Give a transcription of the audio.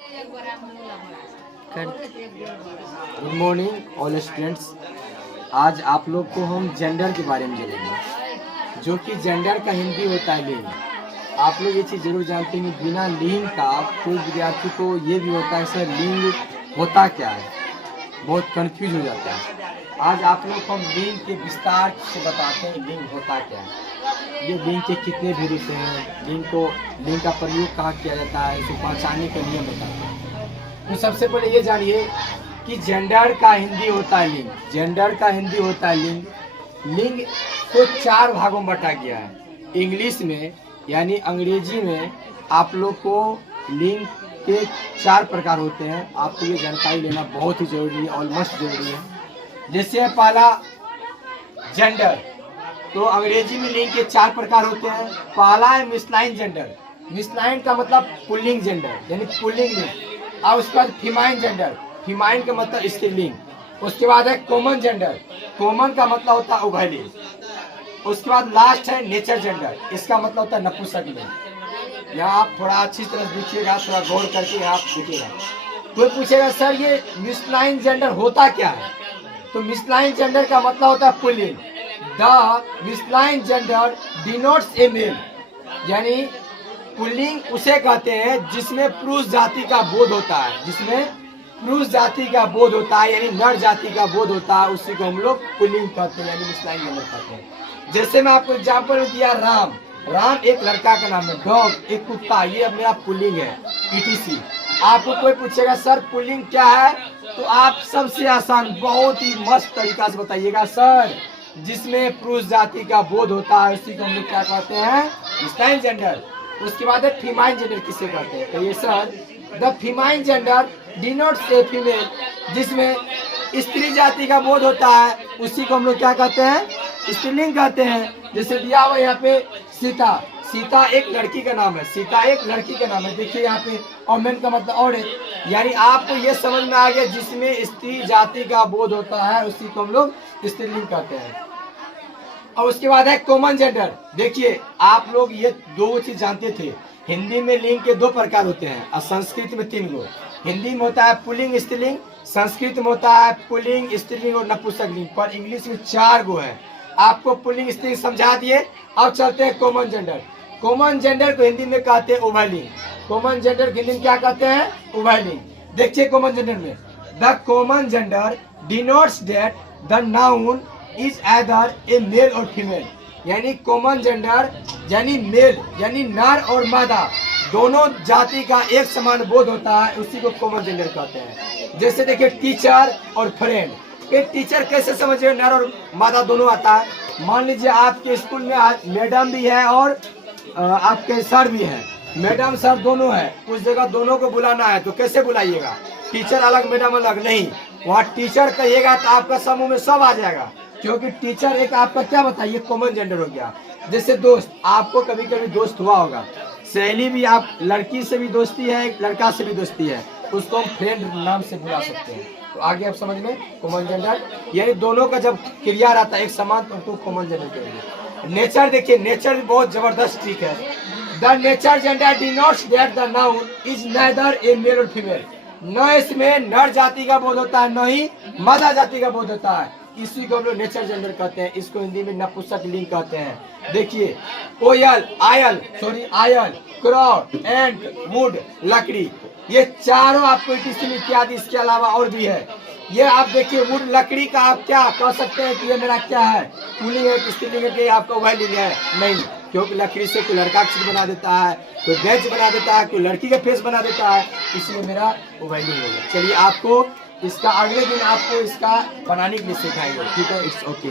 Good morning all students. आज आप लोग को हम जेंडर के बारे में जानेंगे, जो कि जेंडर का हिंदी होता है लिंग। आप लोग ये चीज़ जरूर जानते हैं कि बिना लिंग का कोई विद्यार्थी को ये भी होता है सर लिंग होता क्या है, बहुत कंफ्यूज हो जाता है। आज आप लोग को हम लिंग के विस्तार से बताते हैं लिंग होता क्या है, ये लिंग के कितने भी रूप हैं, लिंग का प्रयोग कहाँ किया जाता है, इसे पहचानने के नियम बताते हैं। तो सबसे पहले ये जानिए कि जेंडर का हिंदी होता है लिंग। जेंडर का हिंदी होता है लिंग। लिंग को 4 भागों में बांटा गया है। इंग्लिश में यानी अंग्रेजी में आप लोग को लिंग के 4 प्रकार होते हैं। आपको ये जानकारी लेना बहुत ही जरूरी है, ऑलमोस्ट जरूरी है। जैसे पहला जेंडर, तो अंग्रेजी में लिंग के 4 प्रकार होते हैं। पहला है मिसलाइन जेंडर। मिसलाइन का मतलब पुल्लिंग जेंडर यानी पुल्लिंग लिंग। और उसके बाद फीमाइन जेंडर, फीमाइन का मतलब स्त्रीलिंग। उसके बाद है कॉमन जेंडर, कॉमन का मतलब होता है उभयलिंग। उसके बाद लास्ट है नेचर जेंडर, इसका मतलब होता है नपुंसकलिंग। यहाँ आप थोड़ा अच्छी तरह देखिएगा, थोड़ा गौर करके आप देखिएगा। कोई पूछेगा सर ये मिसलाइन जेंडर होता क्या है, तो मिसलाइन जेंडर का मतलब होता है पुल्लिंग। The masculine gender denotes a male, यानी पुल्लिंग उसे कहते हैं जिसमें पुरुष जाति का बोध होता है, जिसमें पुरुष जाति का बोध होता है यानी नर जाति का बोध होता है, उसी को हम लोग पुल्लिंग कहते हैं यानी मिसलाइन जेंडर कहते हैं। जैसे मैं आपको एग्जांपल दिया राम, राम एक लड़का का नाम है। डॉग एक कुत्ता, ये अब मेरा पुल्लिंग है etc। आपको कोई पूछेगा सर पुल्लिंग क्या है, तो आप सबसे आसान बहुत ही मस्त तरीका से बताइएगा सर जिसमें पुरुष जाति का बोध होता है उसी को हम लोग क्या कहते हैं मिसलाइन जेंडर। उसके बाद है फीमाइन जेंडर किसे कहते हैं, तो ये sir the famine gender denotes a female, जिसमें स्त्री जाति का बोध होता है उसी को हम लोग क्या कहते हैं स्त्रीलिंग कहते हैं। जैसे दिया हुआ यहाँ पे सीता, सीता एक लड़की का नाम है, सीता एक लड़की का नाम है। देखिए यहाँ पे औरत का मतलब औरत, यानी आपको ये समझ में आ गया जिसमें स्त्री जाति का बोध होता है उसी को हम लोग स्त्रीलिंग कहते हैं। और उसके बाद है कॉमन जेंडर। देखिए आप लोग ये 2 चीज जानते थे, हिंदी में लिंग के 2 प्रकार होते हैं और संस्कृत में 3 गो। हिंदी में होता है पुल्लिंग स्त्रीलिंग, संस्कृत में होता है पुल्लिंग स्त्रीलिंग और नपुंसकलिंग, पर इंग्लिश में 4 गो है। आपको पुल्लिंग स्त्रीलिंग समझा दिए। अब चलते हैं कॉमन जेंडर। कॉमन जेंडर को हिंदी में कहते हैं उभयलिंग। कॉमन जेंडर हिंदी में क्या कहते हैं उभयलिंग। देखिए कॉमन जेंडर में the common gender denotes that the noun is either a male or female, यानी कॉमन जेंडर यानी मेल यानी नर और मादा दोनों जाति का एक समान बोध होता है, उसी को कॉमन जेंडर कहते हैं। जैसे देखिए टीचर और फ्रेंड, एक टीचर कैसे समझिए नर और मादा दोनों आता है। मान लीजिए आपके स्कूल में आज मैडम भी है और आपके सर भी है, मैडम सर दोनों है, उस जगह दोनों को बुलाना है तो कैसे बुलाइएगा, टीचर अलग मैडम अलग नहीं, वहाँ टीचर कहिएगा तो आपका समूह में सब आ जाएगा, क्योंकि टीचर एक आपका क्या बताइए कॉमन जेंडर हो गया। जैसे दोस्त, आपको कभी कभी दोस्त हुआ होगा, सहेली भी, आप लड़की से भी दोस्ती है लड़का से भी दोस्ती है, उसको हम फ्रेंड नाम से बुला सकते हैं। तो आगे आप समझ में कॉमन जेंडर यानी दोनों का जब क्रिया रहता है एक समान तो उनको कॉमन जेंडर कहेंगे। नेचर, देखिए नेचर भी बहुत जबरदस्त ठीक है। The nature gender denotes that the noun is neither a male or female, न इसमें नर जाति का बोध होता है न ही मादा जाति का बोध होता है, इसी को हम लोग नेचर जेंडर कहते हैं। इसको हिंदी में नपुंसकलिंग कहते हैं। देखिए कोयल, आयल, क्रॉ, एंट, वुड, लकड़ी, ये चारों आपको इत्यादि, इसके अलावा और भी है। ये आप देखिए वुड लकड़ी का आप क्या कह सकते हैं कि ये मेरा क्या है पुल्लिंग है कि स्त्रीलिंग है कि आपका उभयलिंग है, नहीं, क्योंकि लकड़ी से कोई लड़का का चित्र बना देता है, कोई बेंच बना देता है, कोई लड़की का फेस बना देता है, इसलिए मेरा उभयलिंग होगा। चलिए आपको इसका अगले दिन आपको इसका बनाने के लिए सिखाएंगे, ठीक है, इट्स ओके।